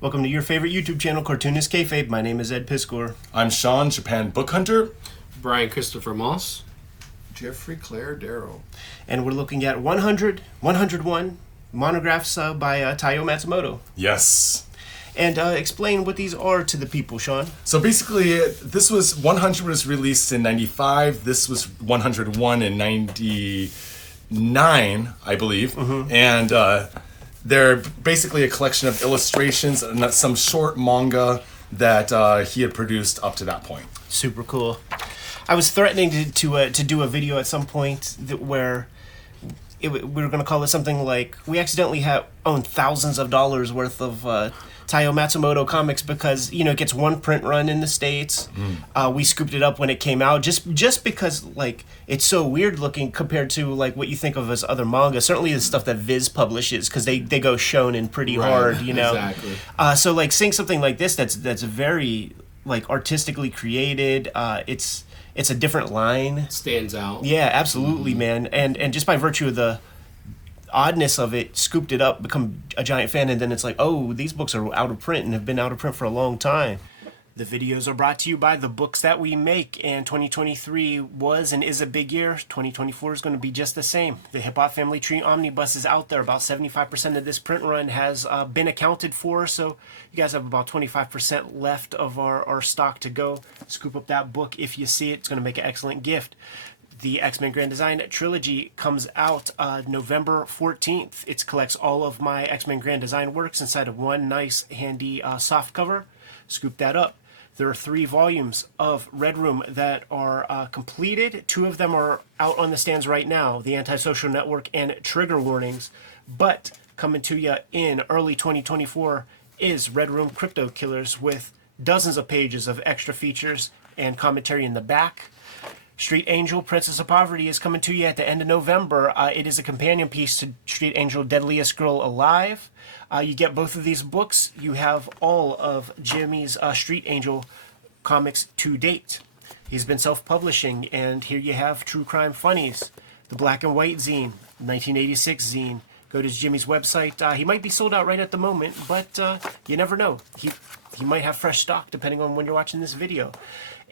Welcome to your favorite YouTube channel, Cartoonist Kayfabe. My name is Ed Piscor. I'm Sean, Japan Book Hunter. Brian Christopher Moss. Jeffrey Claire Darrow. And we're looking at 100, 101 monographs by Tyo Matoto. Yes. And explain what these are to the people, Sean. So basically, this was 100 was released in 95. This was 101 in 99, I believe. Mm-hmm. And they're basically a collection of illustrations and some short manga that he had produced up to that point. Super cool. I was threatening to do a video at some point where we were going to call it something like, we accidentally own thousands of dollars worth of Tyo Matsumoto comics because, it gets one print run in the States. We scooped it up when it came out just because, it's so weird looking compared to, what you think of as other manga. Certainly the stuff that Viz publishes, because they go shonen pretty hard, Exactly. So, seeing something like this that's very, artistically created, it's a different line. It stands out. Yeah, absolutely, man. And just by virtue of the oddness of it, scooped it up, become a giant fan, and then it's like, oh, these books are out of print and have been out of print for a long time. The videos are brought to you by the books that we make, and 2023 was and is a big year. 2024 is going to be just the same. The Hip Hop Family Tree Omnibus is out there. About 75% of this print run has been accounted for, so you guys have about 25% left of our stock to go. Scoop up that book if you see it. It's going to make an excellent gift. The X-Men Grand Design Trilogy comes out November 14th. It collects all of my X-Men Grand Design works inside of one nice, handy soft cover. Scoop that up. There are 3 volumes of Red Room that are completed. 2 of them are out on the stands right now, The Antisocial Network and Trigger Warnings. But coming to you in early 2024 is Red Room Crypto Killers with dozens of pages of extra features and commentary in the back. Street Angel, Princess of Poverty is coming to you at the end of November. It is a companion piece to Street Angel, Deadliest Girl Alive. You get both of these books. You have all of Jimmy's Street Angel comics to date. He's been self-publishing, and here you have True Crime Funnies, the Black and White zine, 1986 zine. Go to Jimmy's website. He might be sold out right at the moment, but you never know. He might have fresh stock depending on when you're watching this video.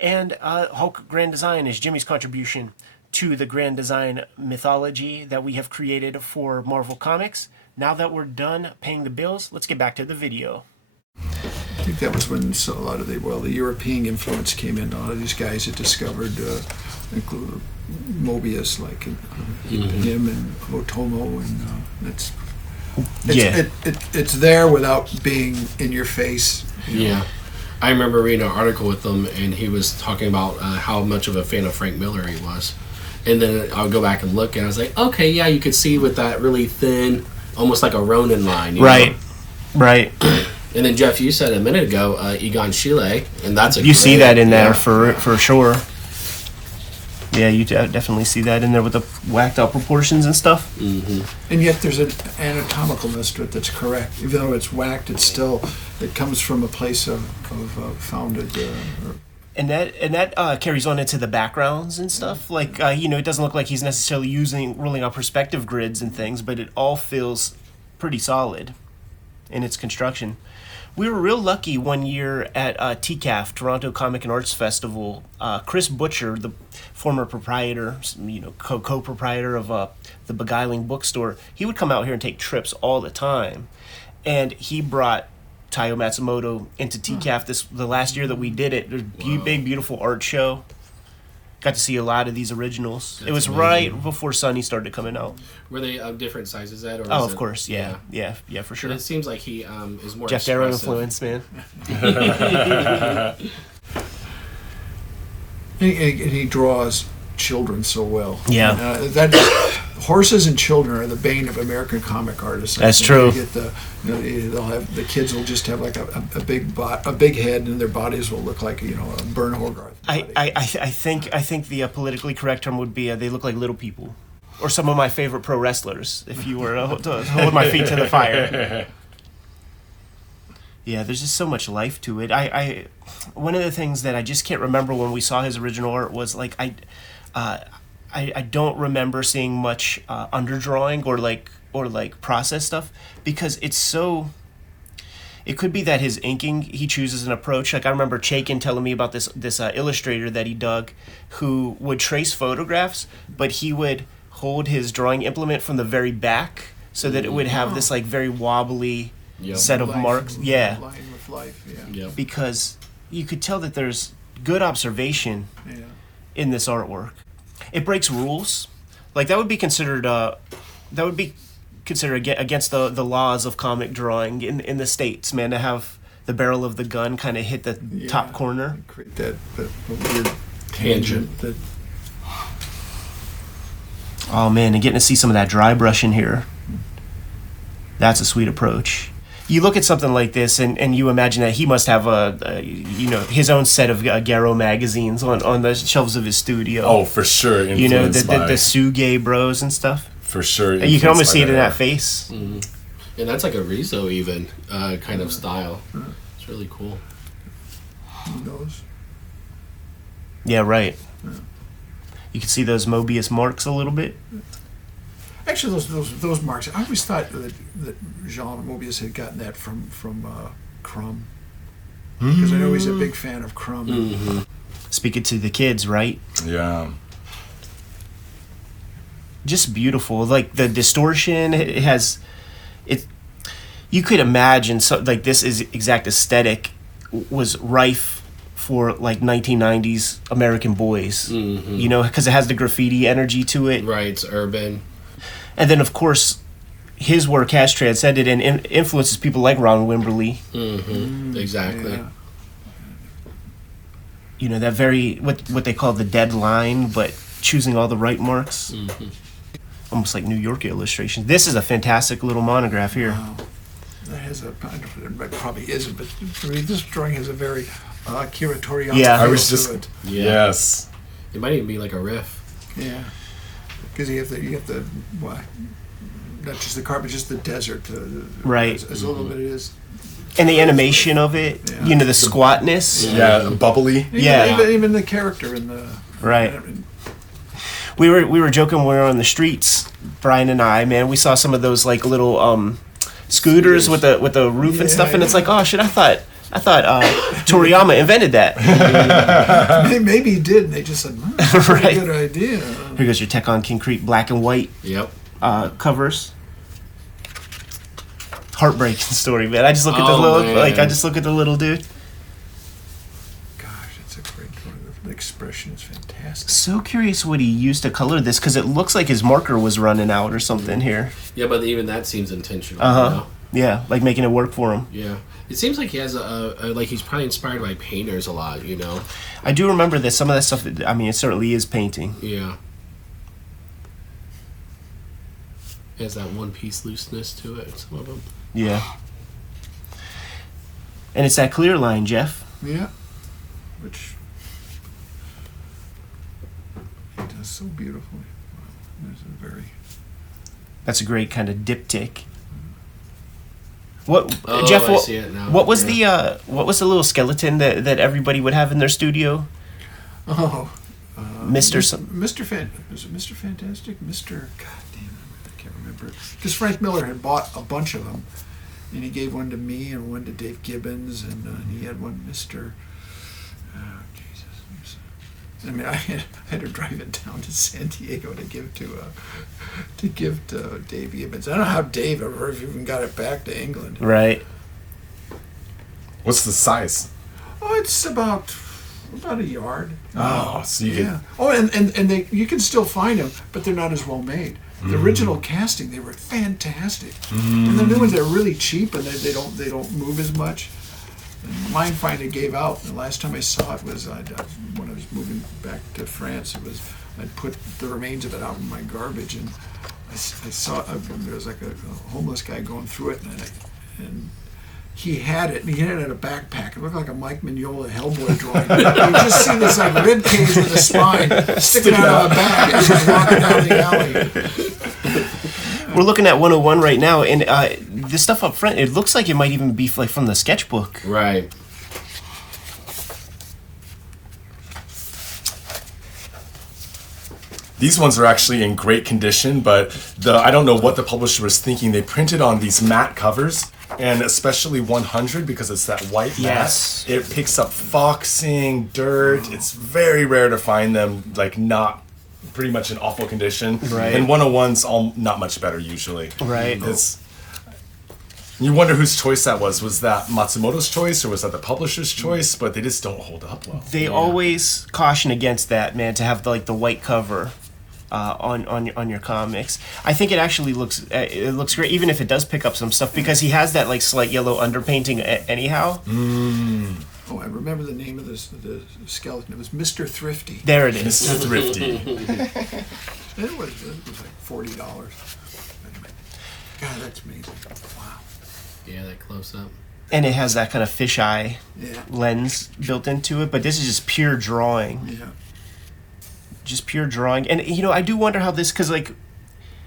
And Hulk Grand Design is Jimmy's contribution to the Grand Design mythology that we have created for Marvel Comics. Now that we're done paying the bills, let's get back to the video. I think that was when a lot of the European influence came in. A lot of these guys had discovered, including Mobius, him and Otomo, and it's there without being in your face. Yeah. I remember reading an article with him, and he was talking about how much of a fan of Frank Miller he was. And then I'll go back and look, and I was like, okay, yeah, you could see with that really thin, almost like a Ronin line. Right. And then, Jeff, you said a minute ago, Egon Schiele, and that's you see that in there for sure. Yeah, you definitely see that in there with the whacked out proportions and stuff. Mm-hmm. And yet there's an anatomicalness to it that's correct. Even though it's whacked, it comes from a place of founded... And that carries on into the backgrounds and stuff. It doesn't look like he's necessarily rolling out perspective grids and things, but it all feels pretty solid in its construction. We were real lucky one year at TCAF, Toronto Comic and Arts Festival. Chris Butcher, the former proprietor, co-proprietor of the Beguiling Bookstore, he would come out here and take trips all the time. And he brought Tyo Matsumoto into TCAF the last year that we did it. It was a big, beautiful art show. Got to see a lot of these originals. It was amazing. Right before Sunny started coming out. Were they of different sizes, Ed? Or of course, yeah, for sure. It seems like he is more Jeff Darrow influence, man. he draws children so well. Yeah. Horses and children are the bane of American comic artists. That's true. They'll have the kids will just have a big head, and their bodies will look like a Bern Hogarth. I think the politically correct term would be they look like little people, or some of my favorite pro wrestlers. If you were to hold my feet to the fire. Yeah, there's just so much life to it. I one of the things that I just can't remember when we saw his original art was I don't remember seeing much underdrawing or process stuff because it's It could be that his inking, he chooses an approach. Like I remember Chaikin telling me about this illustrator that he dug, who would trace photographs, but he would hold his drawing implement from the very back so that it would have this like very wobbly set of marks. Yeah. Line with life, yeah. Yep. Because you could tell that there's good observation in this artwork. It breaks rules. Like that would be considered against the laws of comic drawing in the States, man, to have the barrel of the gun kind of hit the top corner. Create that weird tangent. That Oh man, and getting to see some of that dry brush in here. That's a sweet approach. You look at something like this and you imagine that he must have his own set of Darrow magazines on the shelves of his studio. Oh, for sure. You know, the Suge Bros and stuff. For sure. You can almost see it in that face. Mm-hmm. And that's like a Rizzo even kind of style. It's really cool. who knows? Yeah, right. Yeah. You can see those Mobius marks a little bit. Actually, those marks. I always thought that Jean Mobius had gotten that from Crumb, because I know he's a big fan of Crumb. Mm-hmm. Speaking to the kids, right? Yeah. Just beautiful. Like the distortion, it has it. You could imagine like this is exact aesthetic was rife for like 1990s American boys. Mm-hmm. You know, because it has the graffiti energy to it. Right, it's urban. And then, of course, his work has transcended and influences people like Ron Wimberly. Mm-hmm. Exactly. Yeah. You know, that very, what they call the dead line, but choosing all the right marks. Mm-hmm. Almost like New York illustration. This is a fantastic little monograph here. Wow. That has a, it probably isn't, but for me, this drawing has a very Akira Toriyama Yeah. feel I was just, to it. Yeah. yes. It might even be like a riff. Yeah. Because you have the what? Not just the car, but just the desert. Right. As a little bit it is. And the animation of it, Yeah. you know, the squatness. Yeah, bubbly. Yeah. Even the character in the Right. We were joking when we were on the streets, Brian and I, man. We saw some of those like little scooters with the roof and stuff, and it's like, oh shit! I thought Toriyama invented that. Maybe he did. And they just said, that's a pretty Right. good idea. Here goes your Tech on Concrete black and white Yep. covers. Heartbreaking story, man. I just look at the Oh, little man. I just look at the little dude. Gosh, it's a great drawing. The expression is fantastic. So curious what he used to color this because it looks like his marker was running out or something here. Yeah, but even that seems intentional. Uh-huh. You know? Yeah, like making it work for him. Yeah. It seems like he has like he's probably inspired by painters a lot, you know? I do remember that some of that stuff, I mean, it certainly is painting. Yeah. It has that one-piece looseness to it, some of them. Yeah. And it's that clear line, Jeff. Yeah. Which he does so beautifully. There's a very. That's a great kind of diptych. What, Oh, Jeff? I see it now. What was the little skeleton that everybody would have in their studio? Oh. Mr. Was it Mr. Fantastic? God damn it, I can't remember. Because Frank Miller had bought a bunch of them, and he gave one to me and one to Dave Gibbons, and he had one Mr. Oh, Jesus. I mean, I had to drive it down to San Diego to give to Dave Gibbons. I don't know how Dave ever even got it back to England. Right. What's the size? Oh, it's about a yard. Oh, so you Yeah. Oh, and you can still find them, but they're not as well made. The original casting, they were fantastic, and the new ones they're really cheap and they don't move as much. And mine finally gave out. The last time I saw it was when I was moving back to France. I'd put the remains of it out in my garbage, and I saw there was like a homeless guy going through it, and he had it, and he had it in a backpack. It looked like a Mike Mignola Hellboy drawing. You just see this like rib cage with a spine sticking out of a bag as he's walking down the alley. We're looking at 101 right now, and this stuff up front, it looks like it might even be like from the sketchbook. Right. These ones are actually in great condition, but I don't know what the publisher was thinking. They printed on these matte covers, And especially 100 because it's that white Yes. matte. It picks up foxing, dirt. It's very rare to find them like not pretty much in awful condition. Right. And 101's all not much better usually. Right. You wonder whose choice that was. Was that Matsumoto's choice or was that the publisher's choice? But they just don't hold up well. They always caution against that, man, to have the white cover on your comics. I think it actually looks great, even if it does pick up some stuff, because he has that like slight yellow underpainting anyhow. Oh, I remember the name of the skeleton. It was Mr. Thrifty. There it is. Mr. Thrifty. It was like $40. God, that's amazing. Wow. Yeah, that close up. And it has that kind of fisheye Yeah. lens built into it, but this is just pure drawing. Yeah. Just pure drawing. And you know, I do wonder how this, because like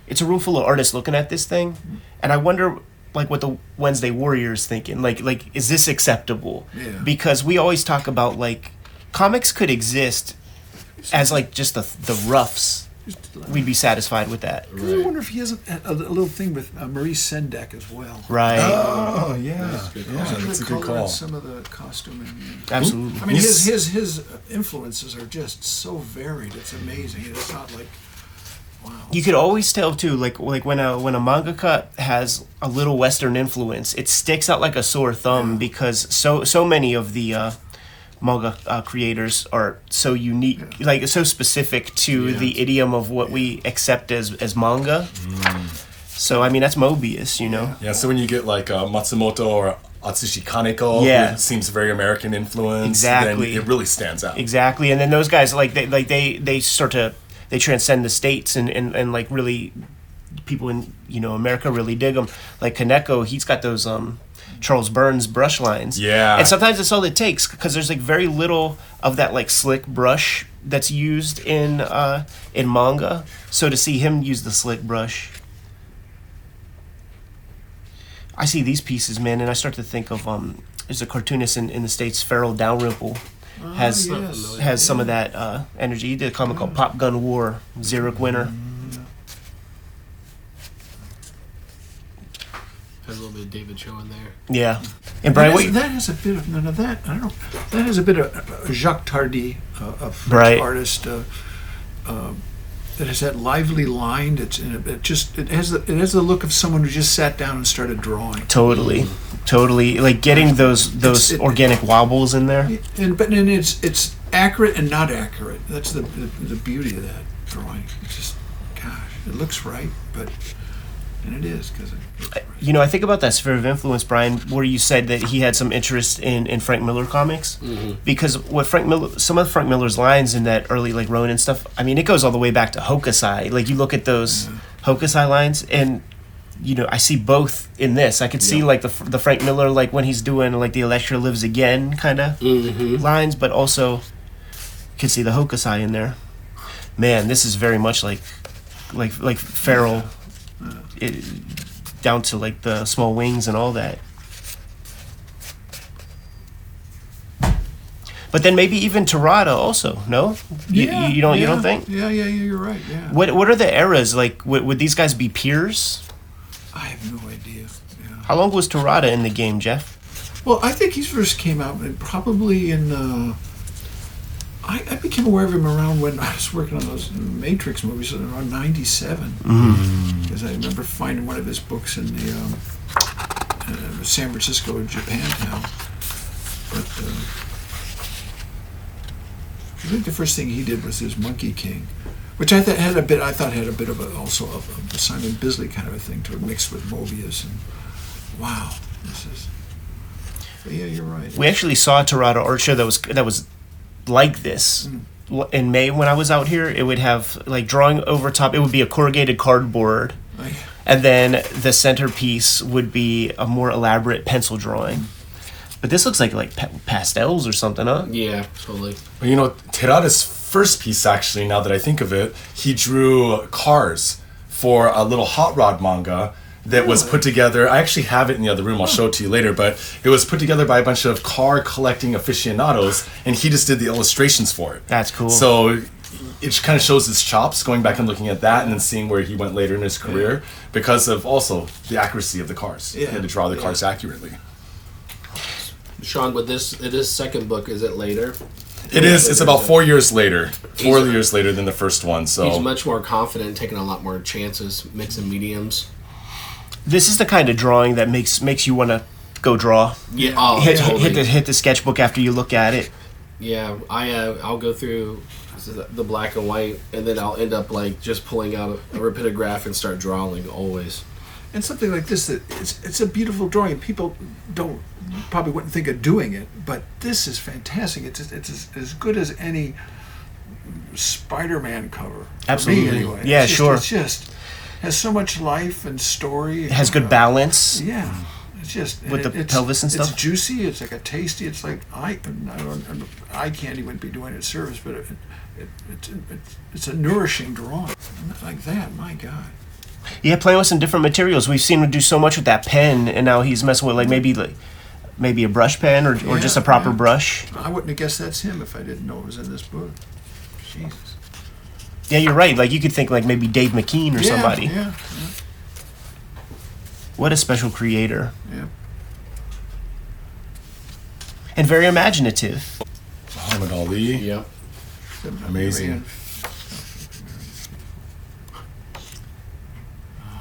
it's a room full of artists looking at this thing, and I wonder like what the Wednesday Warriors thinking. Like is this acceptable? Yeah. Because we always talk about like comics could exist as like just the roughs. We'd be satisfied with that. I wonder if he has a little thing with Maurice Sendak as well. Right. Oh, yeah. That's a good call. Some of the costuming. Absolutely. I mean, his influences are just so varied. It's amazing. It's not like, wow. You could always tell too, like when a mangaka has a little Western influence, it sticks out like a sore thumb because so many of the manga creators are so unique, like so specific to the idiom of what we accept as manga. So I mean, that's Mobius, you know. Yeah, so when you get like Matsumoto or Atsushi Kaneko, who seems very American influence, Exactly. then it really stands out. Exactly, and then those guys they sort of they transcend the states and like really people in America really dig them. Like Kaneko, he's got those Charles Burns brush lines. Yeah. And sometimes that's all it takes because there's like very little of that like slick brush that's used in manga. So to see him use the slick brush, I see these pieces, man, and I start to think of there's a cartoonist in the States, Farrell Dalrymple, has some of that energy. He did a comic called Pop Gun War, Xeric Winter. Has a little bit of David Cho in there. Yeah. And Brian, that has a bit of none of that. I don't know. That has a bit of Jacques Tardy, a French Right. artist. That has that lively line. It has the look of someone who just sat down and started drawing. totally, like getting those organic wobbles in there. And it's accurate and not accurate. That's the beauty of that drawing. It's just, gosh, it looks right, and it is because. I think about that sphere of influence, Brian, where you said that he had some interest in Frank Miller comics, because some of Frank Miller's lines in that early like Ronin stuff. I mean, it goes all the way back to Hokusai. Like you look at those Hokusai lines, and I see both in this. I could see like the Frank Miller, like when he's doing like the Electra Lives Again kind of lines, but also could see the Hokusai in there. Man, this is very much like Farrell. Down to like the small wings and all that. But then maybe even Terada also, no? You don't think? Yeah, you're right. Yeah. What are the eras like? Would these guys be peers? I have no idea. Yeah. How long was Terada in the game, Geoff? Well, I think he first came out probably in. I became aware of him around when I was working on those Matrix movies around '97. Because I remember finding one of his books in the San Francisco, Japantown. But I think the first thing he did was his Monkey King, which I thought had a bit of a Simon Bisley kind of a thing to it, mixed with Mobius. And wow, this is. But yeah, you're right. We actually saw a Terada art show that was like this in May when I was out here. It would have like drawing over top. It would be a corrugated cardboard, and then the centerpiece would be a more elaborate pencil drawing. But this looks like pastels or something, huh? Yeah, totally. Terada's first piece, actually, now that I think of it, he drew cars for a little hot rod manga that was put together. I actually have it in the other room. I'll show it to you later. But it was put together by a bunch of car collecting aficionados, and he just did the illustrations for it. That's cool. So it kind of shows his chops, going back and looking at that, and then seeing where he went later in his career, because of also the accuracy of the cars. He had to draw the cars accurately. Sean, with this second book, is it later? It is. It's about 4 years later. 4 years later than the first one. So he's much more confident, taking a lot more chances, mixing mediums. This is the kind of drawing that makes you want to go draw. Yeah, Hit the sketchbook after you look at it. Yeah, I'll go through the black and white, and then I'll end up like just pulling out a rapidograph and start drawing always. And something like this, that it's a beautiful drawing. People probably wouldn't think of doing it, but this is fantastic. It's as good as any Spider-Man cover. Absolutely. For me, anyway. Yeah, sure. It just has so much life and story. It has good balance. Yeah. It's just with the pelvis and stuff. It's juicy. It's like a tasty. It's like eye candy wouldn't be doing it service, but it's a nourishing drawing. Like that, my God. Yeah, playing with some different materials. We've seen him do so much with that pen, and now he's messing with maybe a brush pen or just a proper brush. I wouldn't have guessed that's him if I didn't know it was in this book. Jesus. Yeah, you're right. Like you could think like maybe Dave McKean or somebody. Yeah. What a special creator. Yeah. And very imaginative. Muhammad Ali. Yep. Amazing.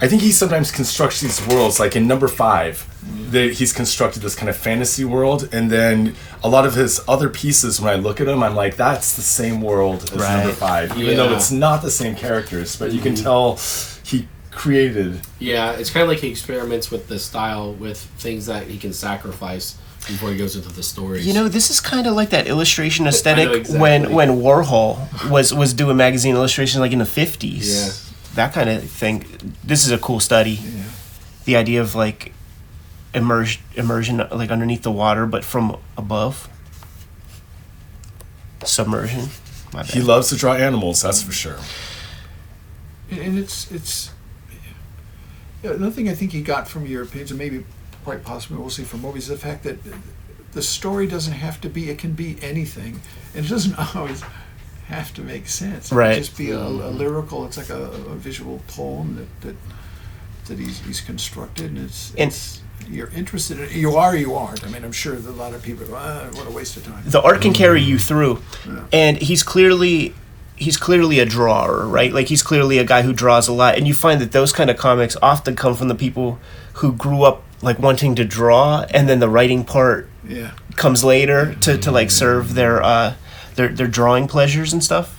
I think he sometimes constructs these worlds, like in number 5, he's constructed this kind of fantasy world, and then a lot of his other pieces, when I look at them, I'm like, that's the same world as number 5, even though it's not the same characters, but you can tell he created. Yeah, it's kind of like he experiments with the style, with things that he can sacrifice before he goes into the stories. You know, this is kind of like that illustration aesthetic exactly. when Warhol was doing magazine illustrations like in the 50s. Yeah. That kind of thing. This is a cool study. Yeah. The idea of like immersion like underneath the water, but from above. Submersion. My bad. He loves to draw animals, that's for sure. And it's another thing I think he got from Europeans, and maybe quite possibly we'll see from movies, is the fact that the story doesn't have to be, it can be anything, and it doesn't always have to make sense. It Right. can just be a lyrical, it's like a visual poem that he's constructed, and it's you're interested in it. You are, you aren't. I mean, I'm sure that a lot of people go, what a waste of time. The art can carry you through. Yeah. And he's clearly a drawer, right? Like he's clearly a guy who draws a lot, and you find that those kind of comics often come from the people who grew up like wanting to draw, and then the writing part comes later to like serve their drawing pleasures and stuff.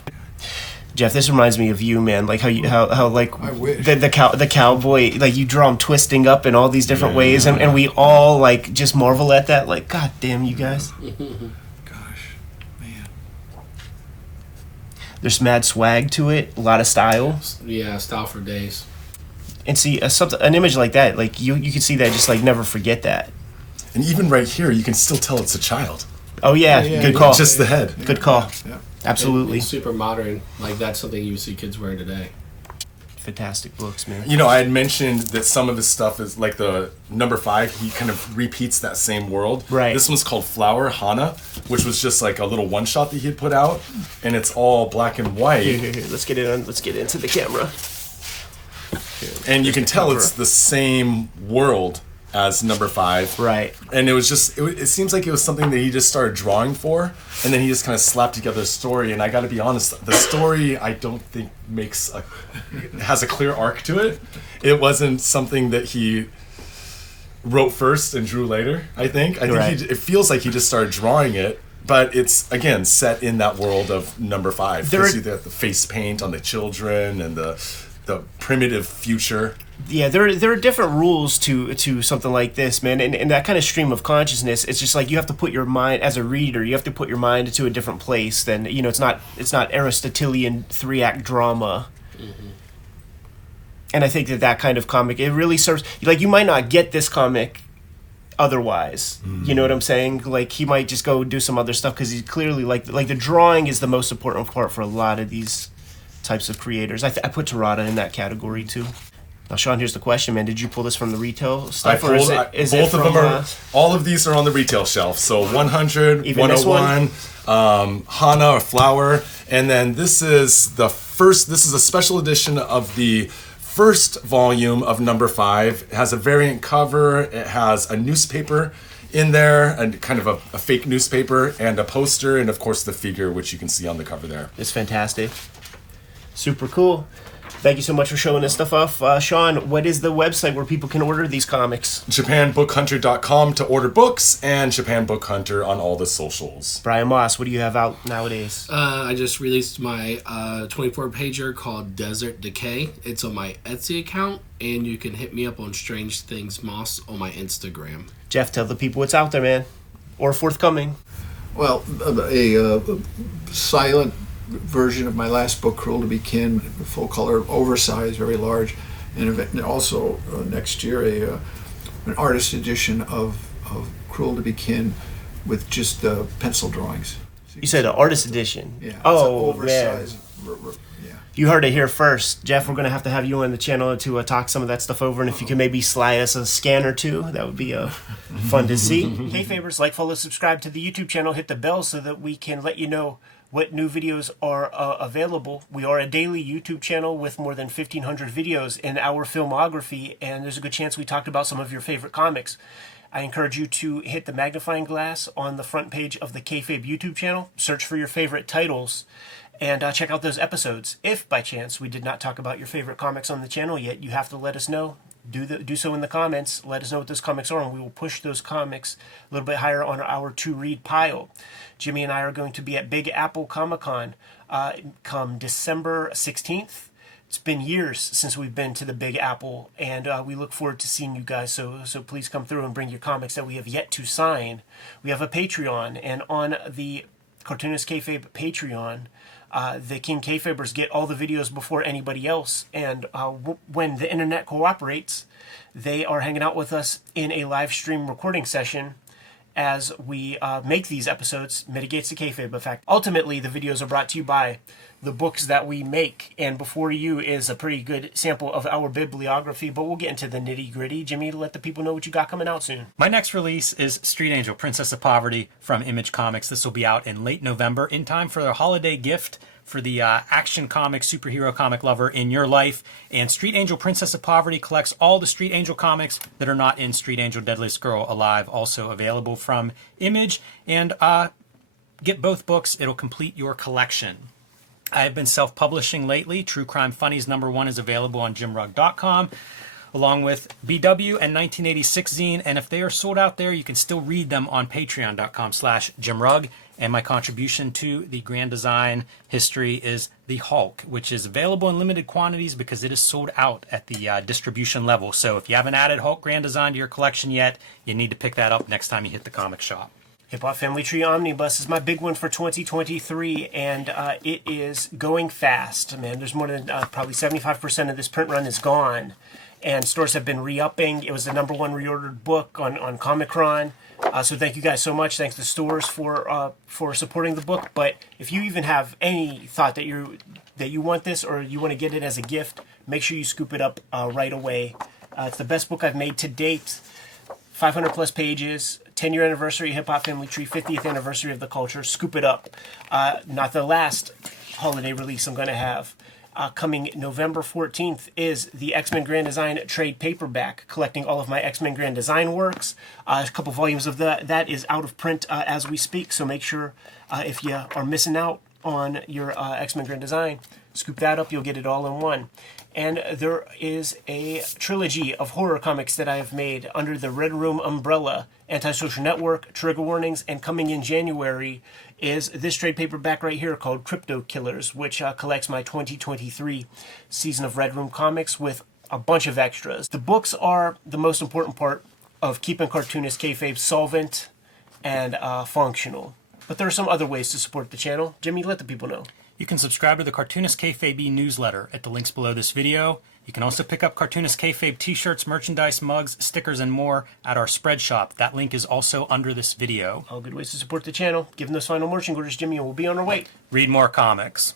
Jeff, this reminds me of you, man. Like how like I wish. the cowboy, like you draw him twisting up in all these different ways, and we all like just marvel at that. Like, God damn, you guys. Gosh, man. There's mad swag to it, a lot of style. Yeah, style for days. And see an image like that, like you can see that, just like never forget that. And even right here, you can still tell it's a child. Oh yeah, good call. Just the head. Good call. Yeah. Absolutely. It's super modern. Like that's something you see kids wearing today. Fantastic books, man. You know, I had mentioned that some of his stuff is like the number 5. He kind of repeats that same world. Right. This one's called Flower Hana, which was just like a little one shot that he had put out, and it's all black and white. Here. Let's get into the camera. And you can tell it's the same world as number 5. Right. And it was just, it seems like it was something that he just started drawing for, and then he just kind of slapped together a story. And I got to be honest, the story I don't think has a clear arc to it. It wasn't something that he wrote first and drew later, I think. It feels like he just started drawing it, but it's, again, set in that world of number 5. Because you got the face paint on the children and the primitive future. Yeah, there are different rules to something like this, man, and that kind of stream of consciousness. It's just like you have to put your mind, as a reader, you have to put your mind into a different place. Than it's not Aristotelian 3-act drama. Mm-hmm. And I think that kind of comic, it really serves. Like you might not get this comic otherwise. Mm-hmm. You know what I'm saying? Like he might just go do some other stuff because he's clearly like the drawing is the most important part for a lot of these types of creators. I put Terada in that category too. Now, Sean, here's the question, man. Did you pull this from the retail stuff? Both of them are. All of these are on the retail shelf. So 100, 101, Hana or Flower, And then this is a special edition of the first volume of number 5. It has a variant cover. It has a newspaper in there, and kind of a fake newspaper, and a poster, and of course the figure, which you can see on the cover there. It's fantastic. Super cool. Thank you so much for showing this stuff off. Sean, what is the website where people can order these comics? JapanBookHunter.com to order books, and Japan Book Hunter on all the socials. Brian Moss, what do you have out nowadays? I just released my 24-pager called Desert Decay. It's on my Etsy account, and you can hit me up on Strange Things Moss on my Instagram. Jeff, tell the people what's out there, man. Or forthcoming. Well, a silent version of my last book, Cruel to Be Kin, full color, oversized, very large, and also next year an artist edition of Cruel to Be Kin with just pencil drawings. You said an artist edition. Yeah. Oh, oversized. man. Yeah. You heard it here first. Jeff, we're going to have you on the channel to talk some of that stuff over, and if you can maybe slide us a scan or two, that would be fun to see. Kayfabers, like, follow, subscribe to the YouTube channel, hit the bell so that we can let you know what new videos are available. We are a daily YouTube channel with more than 1,500 videos in our filmography, and there's a good chance we talked about some of your favorite comics. I encourage you to hit the magnifying glass on the front page of the Kayfabe YouTube channel, search for your favorite titles, and check out those episodes. If, by chance, we did not talk about your favorite comics on the channel yet, you have to let us know. Do so in the comments. Let us know what those comics are, and we will push those comics a little bit higher on our to-read pile. Jimmy and I are going to be at Big Apple Comic-Con come December 16th. It's been years since we've been to the Big Apple, and we look forward to seeing you guys. So please come through and bring your comics that we have yet to sign. We have a Patreon, and on the Cartoonist Kayfabe Patreon, the King Kayfabers get all the videos before anybody else, and when the internet cooperates, they are hanging out with us in a live stream recording session as we make these episodes. Mitigates the kayfabe effect. Ultimately, the videos are brought to you by the books that we make, and before you is a pretty good sample of our bibliography, but we'll get into the nitty-gritty. Jimmy, let the people know what you got coming out soon. My next release is Street Angel, Princess of Poverty from Image Comics. This will be out in late November, in time for their holiday gift for the action comic, superhero comic lover in your life. And Street Angel, Princess of Poverty collects all the Street Angel comics that are not in Street Angel, Deadliest Girl Alive, also available from Image. And get both books. It'll complete your collection. I've been self-publishing lately. True Crime Funnies #1 is available on jimrugg.com, along with BW and 1986 zine. And if they are sold out there, you can still read them on patreon.com/jimrugg. And my contribution to the Grand Design history is the Hulk, which is available in limited quantities because it is sold out at the distribution level. So if you haven't added Hulk Grand Design to your collection yet, you need to pick that up next time you hit the comic shop. Hip Hop Family Tree Omnibus is my big one for 2023, and it is going fast. Man, there's more than probably 75% of this print run is gone, and stores have been re-upping. It was the #1 reordered book on Comic-Con, so thank you guys so much. Thanks to stores for supporting the book. But if you even have any thought that you want this or you want to get it as a gift, make sure you scoop it up right away. It's the best book I've made to date. 500 plus pages, 10-year anniversary, Hip Hop Family Tree, 50th anniversary of the culture. Scoop it up. Not the last holiday release I'm going to have. Coming November 14th is the X-Men Grand Design trade paperback, collecting all of my X-Men Grand Design works. A couple volumes of that is out of print as we speak, so make sure if you are missing out on your X-Men Grand Design, scoop that up. You'll get it all in one. And there is a trilogy of horror comics that I have made under the Red Room umbrella, Antisocial Network, Trigger Warnings, and coming in January is this trade paperback right here called Crypto Killers, which collects my 2023 season of Red Room comics with a bunch of extras. The books are the most important part of keeping Cartoonist Kayfabe solvent and functional. But there are some other ways to support the channel. Jimmy, let the people know. You can subscribe to the Cartoonist Kayfabe newsletter at the links below this video. You can also pick up Cartoonist Kayfabe t-shirts, merchandise, mugs, stickers, and more at our spread shop. That link is also under this video. All good ways to support the channel. Give them those final marching orders, Jimmy, and we'll be on our way. Read more comics.